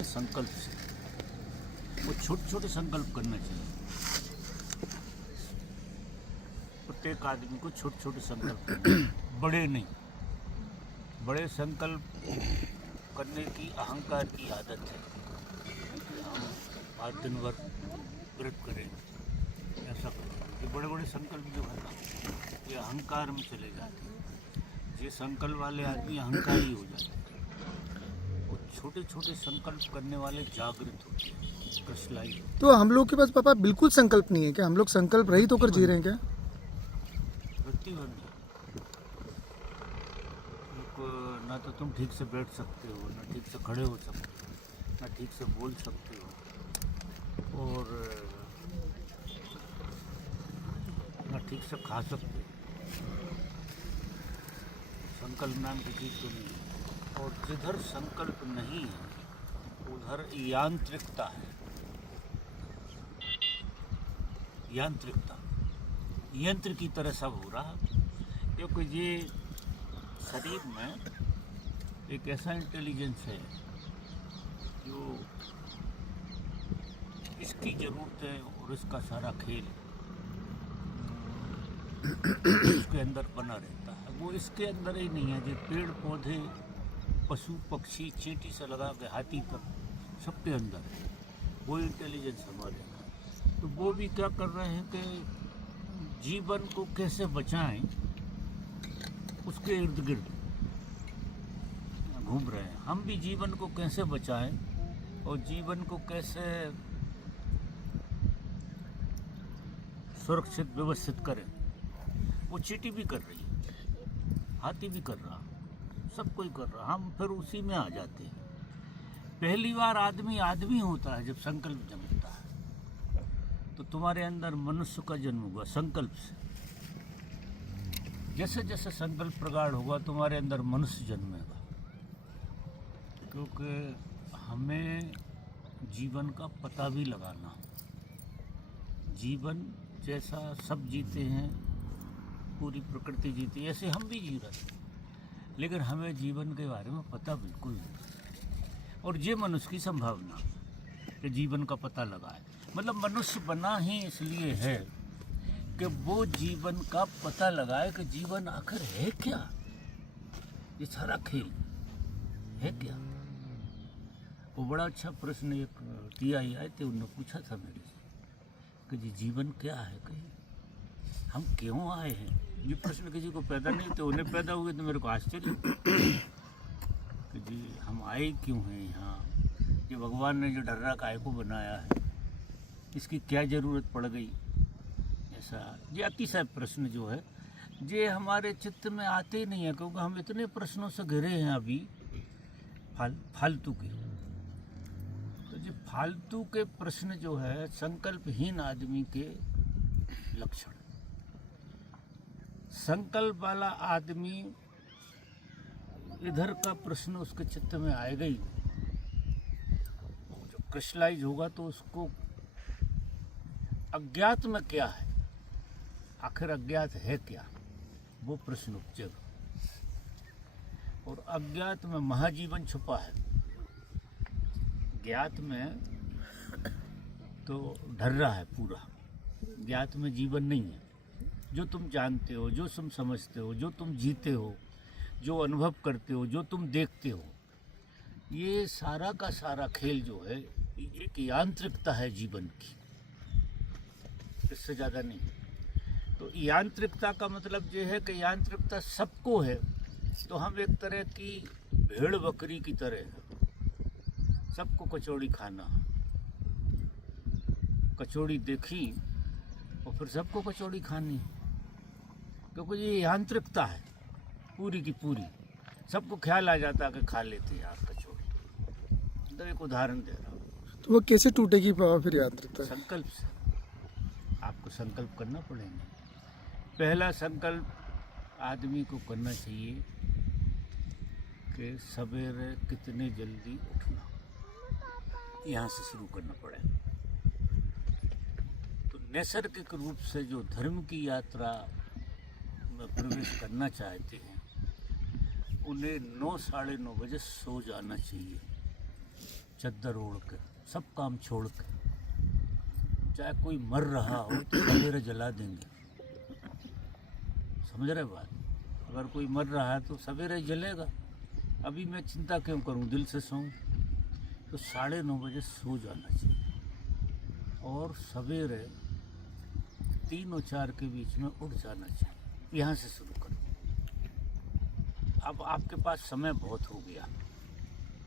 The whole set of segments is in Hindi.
हैं संकल्प से। वो छोटे छोटे संकल्प करना चाहिए। प्रत्येक आदमी को छोटे छोटे संकल्प करने चाहिए, बड़े नहीं। बड़े संकल्प करने की अहंकार की आदत है कि हम आज दिन भर व्रत करेंगे, ऐसा करेंगे। ये बड़े बड़े संकल्प जो है ना, ये अहंकार में चले जाते हैं। ये संकल्प वाले आदमी अहंकारी हो जाते हैं और छोटे छोटे संकल्प करने वाले जागृत होते हैं, कृष्णलाई। तो हम लोग के पास पापा बिल्कुल संकल्प नहीं है क्या? हम लोग संकल्प रहित होकर जी रहे हैं क्या? वृत्ति बन गई। ना तो तुम ठीक से बैठ सकते हो, ना ठीक से खड़े हो सकते हो, ना ठीक से बोल सकते हो, और ना ठीक से खा सकते हो। संकल्प नाम की चीज़ तो नहीं है। और जिधर संकल्प नहीं है उधर यांत्रिकता है। यांत्रिकता, यंत्र की तरह सब हो रहा है, क्योंकि ये शरीर में एक ऐसा इंटेलिजेंस है जो इसकी ज़रूरत है और इसका सारा खेल उसके अंदर बना रहता है। वो इसके अंदर ही नहीं है। जो पेड़ पौधे, पशु पक्षी, चींटी से लगा के हाथी तक, सबके अंदर है वो इंटेलिजेंस हमारे अंदर। तो वो भी क्या कर रहे हैं कि जीवन को कैसे बचाएं, उसके इर्द गिर्द घूम रहे हैं। हम भी जीवन को कैसे बचाएं और जीवन को कैसे सुरक्षित व्यवस्थित करें, वो चींटी भी कर रही है, हाथी भी कर रहा, सब कोई कर रहा। हम फिर उसी में आ जाते हैं। पहली बार आदमी आदमी होता है जब संकल्प जन्मता है। तो तुम्हारे अंदर मनुष्य का जन्म हुआ संकल्प से। जैसे जैसे संकल्प प्रगाढ़ होगा तुम्हारे अंदर मनुष्य जन्मेगा। क्योंकि हमें जीवन का पता भी लगाना। जीवन जैसा सब जीते हैं, पूरी प्रकृति जीती है, ऐसे हम भी जी रहे हैं, लेकिन हमें जीवन के बारे में पता बिल्कुल नहीं। और ये मनुष्य की संभावना कि जीवन का पता लगाए। मतलब मनुष्य बना ही इसलिए है कि वो जीवन का पता लगाए कि जीवन आखिर है क्या, ये सारा खेल है क्या। वो बड़ा अच्छा प्रश्न एक TI आए थे, उन्होंने पूछा था मेरे से कि जी जीवन क्या है, कहीं हम क्यों आए हैं। ये प्रश्न किसी को पैदा नहीं थे, उन्हें पैदा हुए तो मेरे को आश्चर्य कि जी हम आए क्यों हैं यहाँ, ये भगवान ने जो ढर्रा काय को बनाया है, इसकी क्या ज़रूरत पड़ गई। ऐसा ये अतिशय प्रश्न जो है ये हमारे चित्त में आते ही नहीं है, क्योंकि हम इतने प्रश्नों से घिरे हैं अभी फालतू के। तो ये फालतू के प्रश्न जो है संकल्पहीन आदमी के लक्षण। संकल्प वाला आदमी इधर का प्रश्न उसके चित्त में आएगा ही। जो क्रिस्टलाइज होगा तो उसको अज्ञात में क्या है, आखिर अज्ञात है क्या, वो प्रश्न उपजेगा। और अज्ञात में महाजीवन छुपा है। ज्ञात में तो ढर्रा है पूरा, ज्ञात में जीवन नहीं है। जो तुम जानते हो, जो तुम समझते हो, जो तुम जीते हो, जो अनुभव करते हो, जो तुम देखते हो, ये सारा का सारा खेल जो है एक यांत्रिकता है जीवन की, इससे ज़्यादा नहीं। तो यांत्रिकता का मतलब ये है कि यांत्रिकता सबको है। तो हम एक तरह की भेड़ बकरी की तरह है, सबको कचौड़ी खाना। कचौड़ी देखी और फिर सबको कचौड़ी खानी, क्योंकि ये यांत्रिकता है पूरी की पूरी। सबको ख्याल आ जाता है कि खा लेते यार कचौड़ी। तो एक उदाहरण दे रहा हूँ। तो वो कैसे टूटेगी पापा फिर यांत्रिकता? संकल्प से। आपको संकल्प करना पड़ेगा। पहला संकल्प आदमी को करना चाहिए कि सवेरे कितने जल्दी उठना, यहाँ से शुरू करना पड़ेगा। तो नैसर्गिक रूप से जो धर्म की यात्रा में प्रवेश करना चाहते हैं उन्हें 9 साढ़े 9 बजे सो जाना चाहिए। चद्दर ओढ़ के, सब काम छोड़ के, चाहे कोई मर रहा हो तो सवेरे जला देंगे। समझ रहे बात? अगर कोई मर रहा है तो सवेरे जलेगा। अभी मैं चिंता क्यों करूं, दिल से सोऊं? तो 9:30 बजे सो जाना चाहिए और सवेरे 3 और 4 के बीच में उठ जाना चाहिए। यहाँ से शुरू करो। अब आपके पास समय बहुत हो गया,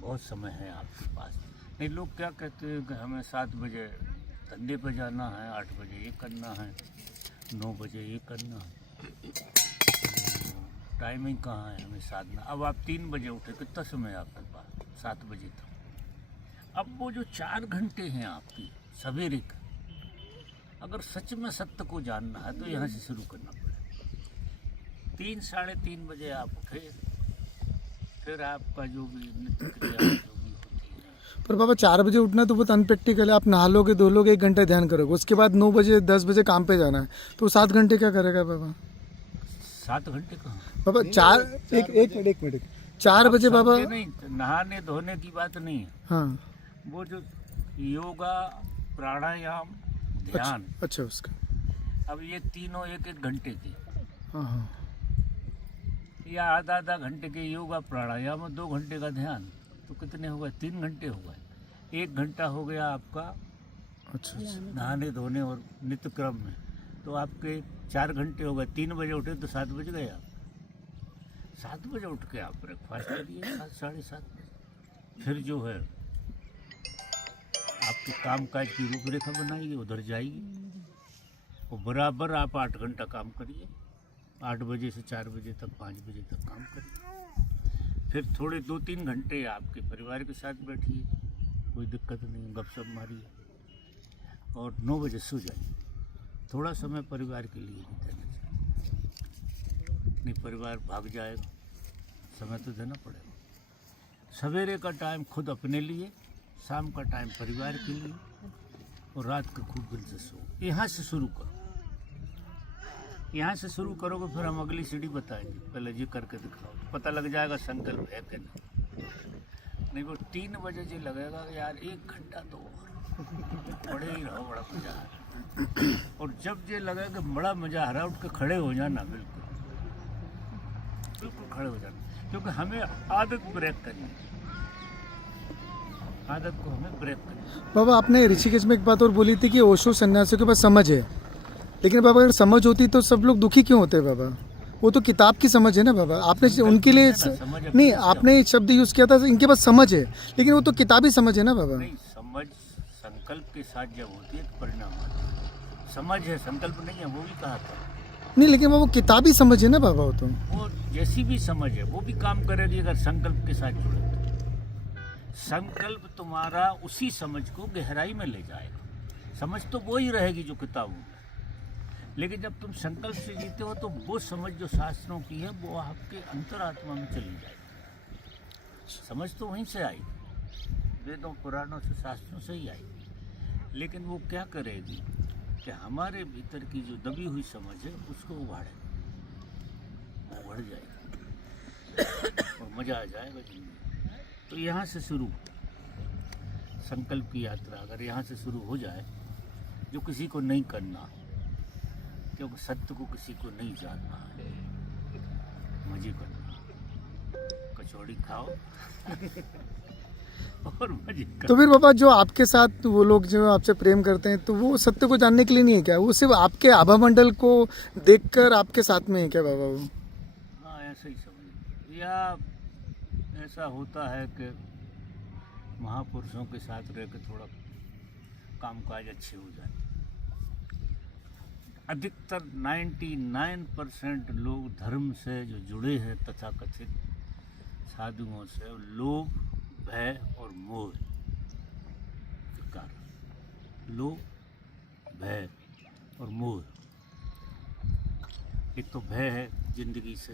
बहुत समय है आपके पास। नहीं, लोग क्या कहते हैं कि हमें 7 बजे धंधे पे जाना है, 8 बजे ये करना है, 9 बजे ये करना है। टाइमिंग कहाँ है हमें साधना? अब आप 3 बजे उठे, कितना समय है आपके पास? 7 बजे तक। अब वो जो 4 घंटे हैं आपकी सवेरे का, अगर सच में सत्य को जानना है तो यहाँ से शुरू करना पड़ेगा। 3 साढ़े 3 बजे आप उठे, फिर आपका जो भी नित्य क्रिया जो भी होती है। पर बाबा 4 बजे उठना तो बहुत अनप्रैक्टिकल है। आप नहा लोगे, धो लोगे, 1 घंटा ध्यान करोगे, उसके बाद 9 बजे 10 बजे काम पे जाना है, तो 7 घंटे क्या करेगा बाबा? 7 घंटे कहाँ बाबा 1 मिनट 4 बजे बाबा? नहीं, नहाने धोने की बात नहीं है। हाँ, वो जो योगा, प्राणायाम, ध्यान, अच्छा उसका। अब ये तीनों 1-1 घंटे की, हाँ हाँ, या आधा घंटे के योगा प्राणायाम और 2 घंटे का ध्यान, तो कितने हो गए? 3 घंटे हो गए। 1 घंटा हो गया आपका अच्छा अच्छा। नहाने धोने और नित्य क्रम में, तो आपके 4 घंटे हो गए। 3 बजे उठे तो 7 बज गए आप। 7 बजे उठ के आप ब्रेकफास्ट करिए 7 साढ़े 7 बजे। फिर जो है आपके कामकाज की रूपरेखा बनाइए, उधर जाइए और बराबर आप 8 घंटा काम करिए। 8 बजे से 4 बजे तक, 5 बजे तक काम करिए। फिर थोड़े 2-3 घंटे आपके परिवार के साथ बैठिए, कोई दिक्कत नहीं, गपशप मारिए और 9 बजे सो जाइए। थोड़ा समय परिवार के लिए भी देना चाहिए, नहीं परिवार भाग जाएगा, समय तो देना पड़ेगा। सवेरे का टाइम खुद अपने लिए, शाम का टाइम परिवार के लिए और रात को खूब दिल से सो। यहाँ से शुरू करो, यहाँ से शुरू करोगे, फिर हम अगली सीढ़ी बताएंगे। पहले ये करके दिखाओ, पता लग जाएगा संकल्प है कि नहीं। वो 3 बजे जो लगेगा यार 1 घंटा तो और बड़े ही रहो, बड़ा मजा आ रहा। और जब ये लगेगा बड़ा मजा आ रहा, उठ के खड़े हो जाना, बिल्कुल बिल्कुल खड़े हो जाना, क्योंकि हमें आदत ब्रेक करनी है। आदत को हमें ब्रेक करनी है। बाबा आपने ऋषिकेश में एक बात और बोली थी कि ओशो सन्यासियों के पास समझ है, लेकिन बाबा अगर समझ होती तो सब लोग दुखी क्यों होते बाबा? वो तो किताब की समझ है ना बाबा। आपने उनके लिए नहीं, आपने शब्द यूज किया था इनके पास समझ है, लेकिन वो तो किताबी समझ है ना बाबा। नहीं, समझ संकल्प के साथ जब होती है तो परिणाम आता है। समझ है, संकल्प नहीं है, वो भी कहा था। नहीं, लेकिन वो किताबी समझ है ना बाबा। वो जैसी भी समझ है वो भी काम करेगी अगर संकल्प के साथ जुड़े तो। संकल्प तुम्हारा उसी समझ को गहराई में ले जाएगा। समझ तो वो ही रहेगी जो किताबों में, लेकिन जब तुम संकल्प से जीते हो तो वो समझ जो शास्त्रों की है वो आपके अंतरात्मा में चली जाएगी। समझ तो वहीं से आई, वेदों पुराणों से, शास्त्रों से ही आई, लेकिन वो क्या करेगी कि हमारे भीतर की जो दबी हुई समझ है उसको उभाड़े, वो बढ़ जाएगा और मज़ा आ जाएगा जिंदगी। तो यहाँ से शुरू संकल्प की यात्रा अगर यहाँ से शुरू हो जाए, जो किसी को नहीं करना, क्योंकि सत्य को किसी को नहीं जानना है, मजे करना, कचौड़ी खाओ और मजे करो। तो फिर बाबा जो आपके साथ वो लोग जो आपसे प्रेम करते हैं, तो वो सत्य को जानने के लिए नहीं है क्या? वो सिर्फ आपके आभा मंडल को देखकर आपके साथ में है क्या बाबा वो? हाँ, ऐसा ही समझ, या ऐसा होता है कि महापुरुषों के साथ रह के थोड़ा कामकाज अच्छे हो जाए। अधिकतर 99% लोग धर्म से जो जुड़े हैं तथाकथित साधुओं से, लोभ, भय और मोह के कारण, लोभ, भय और मोह। एक तो भय है जिंदगी से,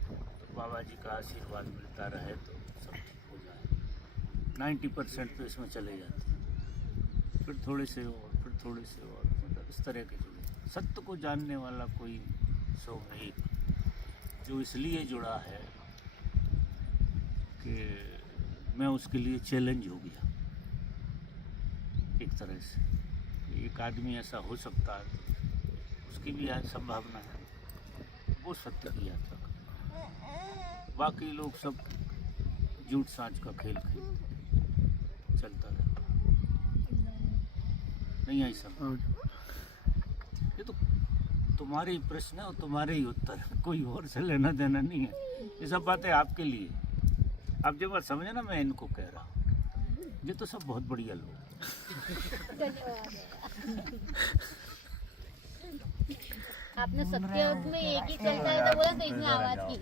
तो बाबा जी का आशीर्वाद मिलता रहे तो सब ठीक हो जाए। 90% तो इसमें चले जाते हैं, फिर थोड़े से और, फिर थोड़े से और, मतलब इस तरह के जुड़े। सत्य को जानने वाला कोई 100 में 1, जो इसलिए जुड़ा है कि मैं उसके लिए चैलेंज हो गया। तरह से कि एक आदमी ऐसा हो सकता है, उसकी भी आज संभावना है, वो सत्य की यात्रा कर। बाकी लोग सब झूठ साँच का खेल खेल चलता रहेगा, नहीं आई समझ। ये तो तुम्हारे ही प्रश्न है और तुम्हारे ही उत्तर है, कोई और से लेना देना नहीं है। ये सब बातें आपके लिए, आप जब बात समझे ना मैं इनको कह रहा हूँ, ये तो सब बहुत बढ़िया लोग। आपने सत्य में एक ही चलता है तो बोला तो इसमें आवाज की